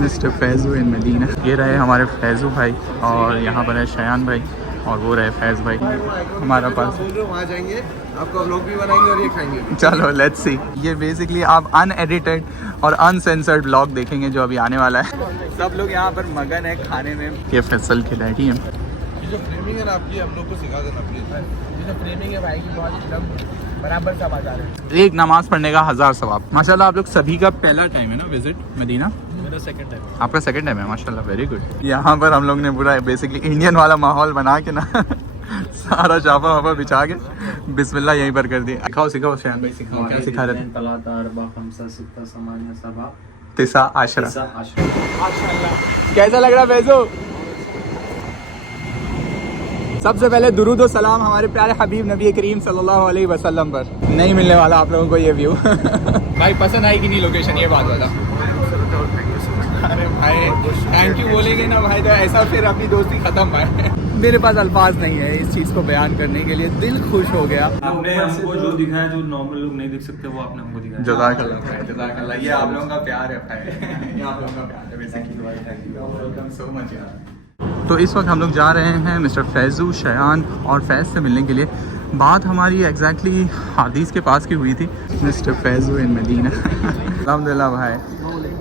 Mister Faizu in Medina. ये रहे हमारे फैज़ू भाई और यहाँ पर है शयान भाई और वो रहे फैज़ भाई। हमारा पास वहाँ जाएंगे, आपका व्लॉग भी बनाएंगे और ये खाएंगे भी। चलो लेट्स सी। ये बेसिकली आप अनएडिटेड और अनसेंसर्ड ब्लॉग देखेंगे जो अभी आने वाला है। सब लोग यहाँ पर मगन है खाने में। ये फैसल के डैडी हैं। ये जो फ्रेमिंग है ना आपकी, हम लोग को सिखा देना प्लीज। ये जो फ्रेमिंग है भाई की बहुत एकदम बराबर का बाजार है। एक नमाज पढ़ने का 1000 सवाब। माशाल्लाह आप लोग सभी का पहला टाइम है ना विजिट मदीना? मेरा सेकंड टाइम। आपका सेकंड टाइम है माशाल्लाह, वेरी गुड। यहाँ पर हम लोग ने पूरा बेसिकली इंडियन वाला माहौल बना के ना सारा चापा वापा बिछा के बिस्मिल्लाह यहीं पर कर दिया। सिखाओ सिखाओ शयान भाई, सिखाओ क्या सिखा रहे हैं? तिसा आशरा। कैसा लग रहा फैज़ो? सबसे पहले दुरूद व सलाम हमारे प्यारे हबीब नबी करीम सल्लल्लाहु अलैहि वसल्लम पर। नहीं मिलने वाला आप लोगों को ये व्यू। भाई पसंद आई कि नहीं लोकेशन, ये बात बता। अरे भाई थैंक यू बोलेंगे ना भाई तो ऐसा फिर अपनी दोस्ती खत्म है। मेरे पास अल्फाज नहीं है इस चीज़ को बयान करने के लिए। दिल खुश हो गया। आपने हमको जो दिखाया जो नॉर्मल लोग नहीं देख सकते वो आपने हमको दिखाया। जज़ाकल्लाह भाई, जज़ाकल्लाह। ये आप लोगों का प्यार है भाई। ये आप लोगों का प्यार है basically. Thank you, welcome so much यार। तो इस वक्त हम लोग जा रहे हैं मिस्टर फैज़ू, शयान और फैज़ से मिलने के लिए। बात हमारी एग्जैक्टली हादीस के पास की हुई थी। Mister Faizu in Medina. अल्हम्दुलिल्लाह भाई।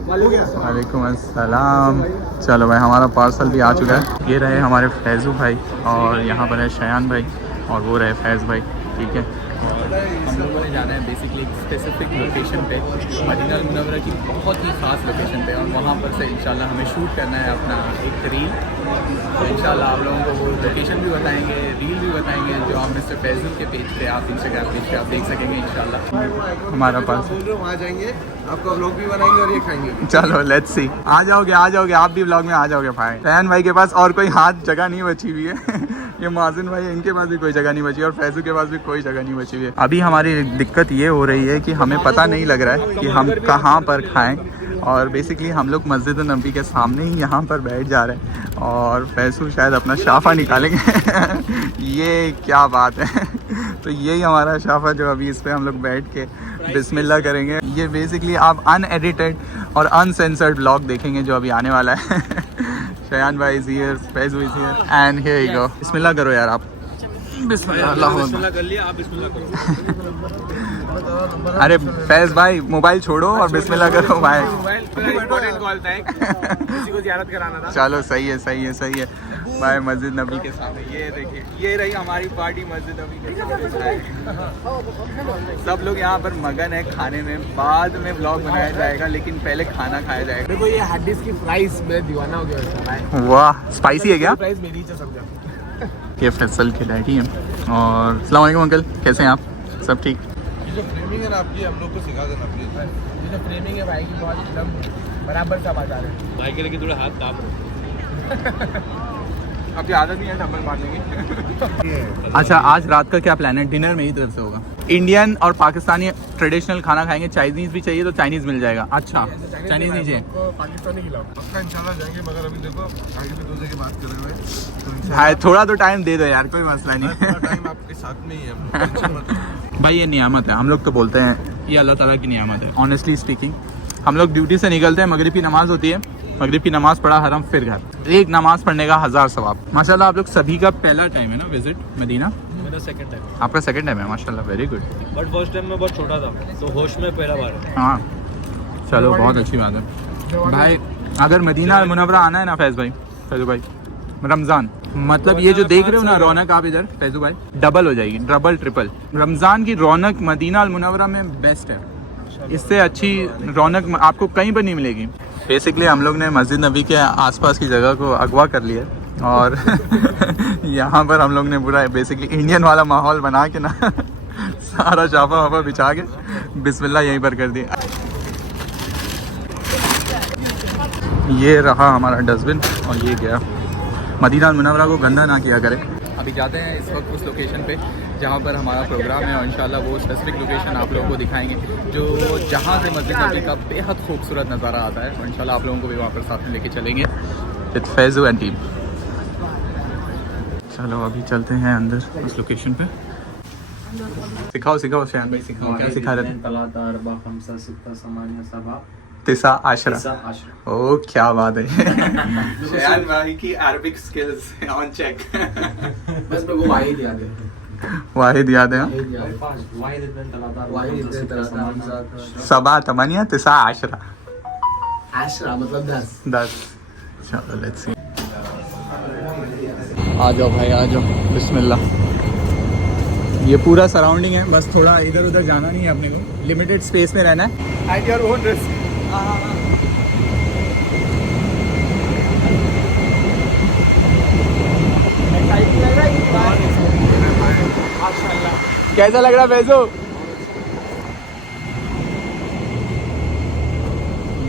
वालेकुम अस्सलाम। चलो भाई हमारा पार्सल भी आ चुका है। ये रहे हमारे फैज़ू भाई और यहाँ पर है शयान भाई और वो रहे फैज़ भाई। ठीक है, हम लोगों ने जाना है बेसिकली एक स्पेसिफिक लोकेशन पे, मदीना अल मुनव्वरा की बहुत ही ख़ास लोकेशन पे, और वहाँ पर से इंशाल्लाह हमें शूट करना है अपना एक रील। तो इंशाल्लाह आप लोगों को वो लोकेशन भी बताएंगे, रील भी बताएंगे जो आप मिस्टर फैज़ल के पेज पे, आप इंस्टाग्राम पेज पे आप देख सकेंगे इंशाल्लाह। हमारा पास वहाँ जाएंगे, आपका व्लॉग भी बनाएंगे और ये खाएंगे भी। चलो लेट्स सी। आ जाओगे आप भी व्लॉग में आ जाओगे भाई। फैन भाई के पास और कोई हाथ जगह नहीं बची हुई है। ये माजिन भाई इनके पास भी कोई जगह नहीं बची और फैज़ू के पास भी कोई जगह नहीं बची हुई है। अभी हमारी दिक्कत ये हो रही है कि हमें पता नहीं लग रहा है कि हम कहाँ पर खाएं, और बेसिकली हम लोग मस्जिद नबी के सामने ही यहाँ पर बैठ जा रहे हैं और फैज़ू शायद अपना शाफ़ा निकालेंगे। ये क्या बात है। तो यही हमारा शाफ़ा जो अभी इस पर हम लोग बैठ के बिस्मिल्लाह करेंगे। ये बेसिकली आप अनएडिटेड और अनसेंसर्ड ब्लॉग देखेंगे जो अभी आने वाला है। शयान भाई is here, Faizu is here and here you go. बिस्मिल्लाह करो यार आप। बिस्मिल्लाह कर लिया, आप बिस्मिल्लाह करो। अरे फैज़ भाई मोबाइल छोड़ो और बिस्मिल्लाह करो भाई। इंपॉर्टेंट कॉल था, किसी को ज़ियारत कराना था। चलो सही है सही है सही है भाई। मस्जिद नबी के सामने ये देखिए, ये रही हमारी पार्टी मस्जिद नबी के सामने। सब लोग यहाँ पर मगन है खाने में। बाद में व्लॉग बनाया जाएगा लेकिन पहले खाना खाया जाएगा। देखो ये हड्डीज की फ्राइज में दीवाना हो गया इसका भाई। वाह स्पाइसी है क्या? प्राइस मेरी से समझा। ये फैसल के डैडी हैं। और अस्सलाम वालेकुम अंकल, कैसे हैं आप? सब ठीक? ये जो फ्रेमिंग है ना आपकी, हम लोग को सिखा देना प्लीज। ये जो फ्रेमिंग है भाई की बहुत एकदम बराबर का बाजार है। भाई के लेके थोड़ा हाथ काम। आपकी आदत नहीं है डंबल मारने की। अच्छा आज रात का क्या प्लान है? डिनर मेरी तरफ से होगा। इंडियन और पाकिस्तानी ट्रेडिशनल खाना खाएंगे। चाइनीज़ भी चाहिए तो चाइनीज़ मिल जाएगा। अच्छा चाइनीज़ नहीं चाहिए? पाकिस्तानी खिलाओ पक्का इंशाल्लाह जाएंगे, मगर अभी देखो आगे भी दूसरे की बात कर रहे हैं। भाई थोड़ा तो टाइम दे दो यार, कोई मसला नहीं। टाइम आपके साथ में ही है, टेंशन मत लो। भाई ये नियामत है, हम लोग तो बोलते हैं ये अल्लाह ताला की नियामत है। ऑनेस्टली स्पीकिंग हम लोग ड्यूटी से निकलते हैं, मगरिब की नमाज़ होती है, मगरिब की नमाज़ पढ़ा हरम फिर घर। एक नमाज़ पढ़ने का 1000 सवाब। माशाल्लाह आप लोग सभी का पहला टाइम है ना विजिट मदीना? मेरा सेकंड टाइम। आपका सेकंड टाइम है माशाल्लाह, very good. But first time में बहुत छोटा था तो होश में पहला बार है। हाँ चलो बहुत अच्छी बात है भाई। अगर मदीना अल मुनव्वरा आना है ना फैज़ भाई, फैज़ू भाई, रमज़ान मतलब ये जो देख रहे हो ना रौनक आप इधर फैज़ू भाई, डबल हो जाएगी, डबल ट्रिपल। रमज़ान की रौनक मदीना अल मुनव्वरा में बेस्ट है। इससे अच्छी रौनक आपको कहीं पर नहीं मिलेगी। बेसिकली हम लोग ने मस्जिद नबी के आसपास की जगह को अगवा कर लिया और यहाँ पर हम लोग ने पूरा बेसिकली इंडियन वाला माहौल बना के ना सारा चापा वापा बिछा के बिस्मिल्लाह यहीं पर कर दिया। ये रहा हमारा डस्टबिन और ये गया। मदीना अल मुनव्वरा को गंदा ना किया करें। अभी जाते हैं इस वक्त उस लोकेशन पे जहाँ पर हमारा प्रोग्राम है और इंशाल्लाह वो स्पेसिफिक लोकेशन आप लोगों को दिखाएंगे जो जहाँ से मस्जिद नबी का बेहद खूबसूरत नज़ारा आता है। और इंशाल्लाह आप लोगों को भी वहाँ पर साथ में लेके चलेंगे विद फैज़ू एंड टीम। चलो अभी चलते हैं अंदर उस लोकेशन पे। सिखाओ सिखाओ शयान भाई, सिखाओ क्या सिखा रहे थे? तिसा आशरा। ओ क्या बात है। शयान भाई की अरबिक स्किल्स ऑन चेक। बस मेरे को वाहिद याद है। वाहिद याद है हाँ? सबा तमनिया तिसा आशरा। आशरा मतलब 10। 10। चलो लेट्स सी। आ जाओ भाई आ जाओ, बिस्मिल्लाह। ये पूरा सराउंडिंग है, बस थोड़ा इधर उधर जाना नहीं है अपने को, लिमिटेड स्पेस में रहना है एट योर ओन रिस्क। कैसा लग रहा फैजू?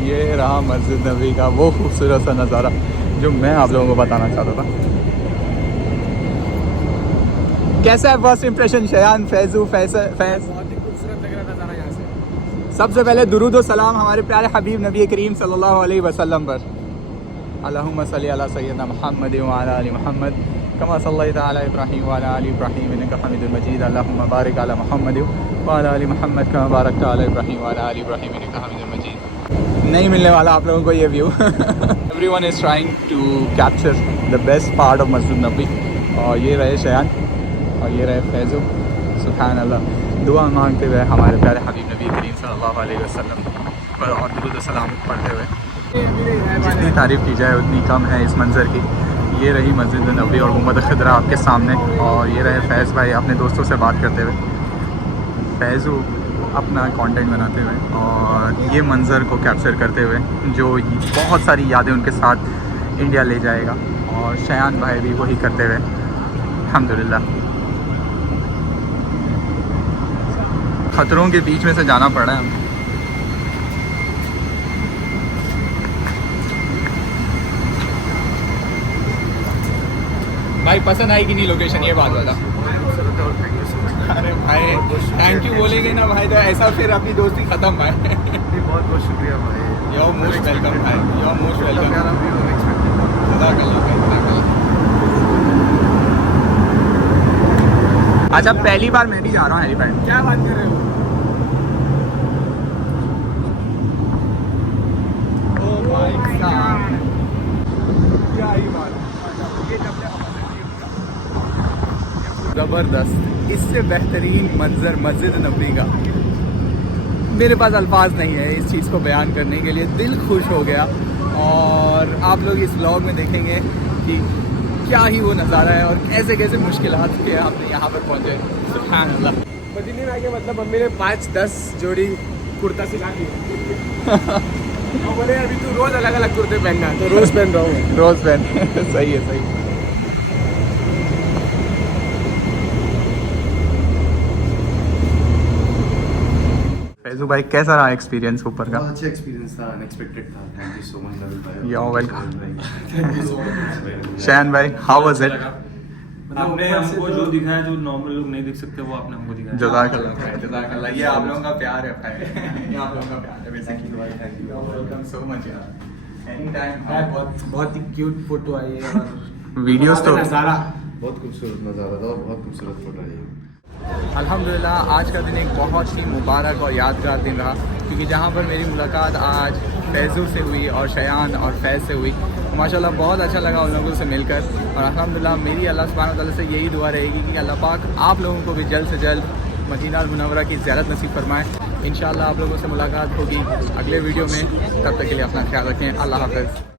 ये रहा मस्जिद नबी का वो खूबसूरत सा नज़ारा जो मैं आप लोगों को बताना चाहता था। कैसा है फर्स्ट इंप्रेशन शयान, फैजू, फैज? बहुत ही खूबसूरत लग रहा नज़ारा यहाँ से। सबसे पहले दुरूद व सलाम हमारे प्यारे हबीब नबी करीम सल्लल्लाहु अलैहि वसल्लम पर। अल्लाहुम्मा सल्ली अला सय्यदना मुहम्मद व अला आलि मुहम्मद कमा सल्लैता अला इब्राहीम व अला आलि इब्राहीम इन्नका हमीदुम मजीद। अल्लाहुम्मा बारिक अला मुहम्मद व अला आलि मुहम्मद कमा बारकता अला इब्राहीम व अला आलि इब्राहीम इन्नका हमीदुम मजीद। नहीं मिलने वाला आप लोगों को ये view. Everyone is trying to capture the best part of मस्जिद नबी। और ये रहे शयान और ये रहे फैजू। सुभान अल्लाह। दुआ मांगते हुए हमारे प्यारे हबीब नबी करीम सल्लल्लाहु अलैहि वसल्लम पर और दुरूद व सलाम पढ़ते हुए। जितनी तारीफ़ की जाए उतनी कम है इस मंज़र की। ये रही मस्जिद नबी और गुंबद खिदरा आपके सामने, और ये रहे फैज़ भाई अपने दोस्तों से बात करते हुए, फैज़ू अपना कंटेंट बनाते हुए और ये मंज़र को कैप्चर करते हुए जो बहुत सारी यादें उनके साथ इंडिया ले जाएगा, और शयान भाई भी वही करते हुए अल्हम्दुलिल्लाह। ख़तरों के बीच में से जाना पड़ा है। भाई पसंद आई कि नहीं लोकेशन, ये बात बता। अरे भाई थैंक यू बोलेंगे ना भाई तो ऐसा फिर अपनी दोस्ती ख़त्म भाई। बहुत बहुत शुक्रिया भाई। यो मोस्ट वेलकम भाई, यो मोस्ट वेलकम। अच्छा पहली बार मैं भी जा रहा हूँ हेलीपैड। क्या बात कर रहे हो? ओ भाई साहब क्या ही बात। ज़बरदस्त, इससे बेहतरीन मंजर मस्जिद नबी का मेरे पास अल्फाज नहीं है इस चीज़ को बयान करने के लिए। दिल खुश हो गया, और आप लोग इस व्लॉग में देखेंगे कि क्या ही वो नज़ारा है और कैसे कैसे मुश्किलात के हमने यहाँ पर पहुँचे। सुभान अल्लाह। मदीने में आके मतलब मम्मी ने 5-10 जोड़ी कुर्ता सिला दिए। वो बोले अभी तू रोज़ अलग अलग कुर्ते पहनना, तो रोज़ पहन रहा हूँ। रोज़ पहन। सही है सही। फैजू भाई कैसा रहा एक्सपीरियंस ऊपर का? बहुत अच्छा एक्सपीरियंस था, अनएक्सपेक्टेड था। Thank you so much Nabeel भाई। You're welcome. Thank you so much. Shayan भाई हाउ वाज इट? आपने हमको जो दिखाया जो नॉर्मल लोग नहीं देख सकते वो आपने हमको दिखाया। जज़ाकल्लाह भाई, जज़ाकल्लाह। ये आप लोगों का प्यार है भाई। ये आप लोगों का प्यार है basically. Thank you. Welcome so much यार। Any time. बहुत ही क्यूट फोटो आई है और वीडियोस तो नज़ारा बहुत खूबसूरत नज़ारा था और बहुत खूबसूरत फोटो आई। अल्हम्दुलिल्लाह आज का दिन एक बहुत ही मुबारक और यादगार दिन रहा, क्योंकि जहाँ पर मेरी मुलाकात आज फैज़ू से हुई और शयान और फैज़ से हुई। माशाल्लाह बहुत अच्छा लगा उन लोगों से मिलकर, और अल्हम्दुलिल्लाह मेरी अल्लाह सुब्हानहू व तआला से यही दुआ रहेगी कि अल्लाह पाक आप लोगों को भी जल्द से जल्द मदीना अल मुनव्वरा की ज़ियारत नसीब फरमाए। इंशाअल्लाह आप लोगों से मुलाकात होगी अगले वीडियो में। तब तक के लिए अपना ख्याल रखें। अल्लाह हाफ़िज़।